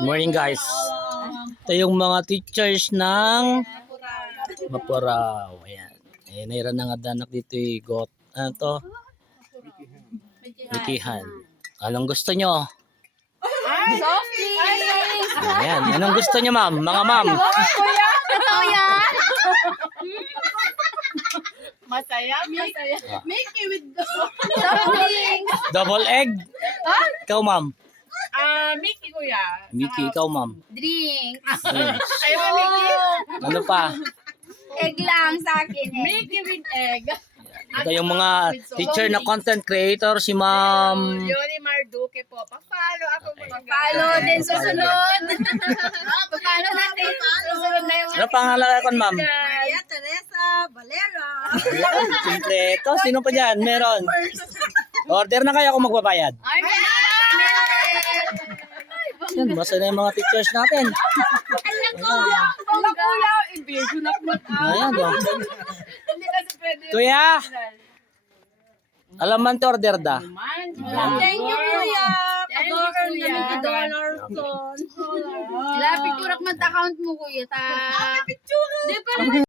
Morning guys. Ito yung mga teachers ng Mapuraw. Ayan. Ayan, mayroon na nga danak dito yung ano to? Mikihan. Anong gusto nyo? Sophie! Ayan. Anong gusto nyo ma'am? Mga ma'am. Kuya! Kuya! Masaya? Masaya. Mickey with something. Double egg? Ikaw ma'am. Mickey kuya. Mickey, ikaw ma'am. Drinks. Yes. Ayaw mo Mickey? Ano pa? Egg lang sa akin eh. Mickey with egg. Ito yung mga teacher na content creator, si ma'am. Yoni Marduque po. Pa-follow ako mga follow din susunod. Pa-follow natin. Susunod na yung Ano pangalan ko ma'am? Maria Teresa Valera. Ayan, simple. Ito, sino pa dyan? Meron. Order na kayo kung magbabayad. Ay, Yan, basta na yung mga teachers natin. Ang kuya, ibigyo na po. Ayan, oh. Hindi kasi pwede. Kuya, alam man to order da. Thank you, kuya. Ako-earn namin $2 son. Lapit kurak man account mo, kuya. Ta. Di pa naman.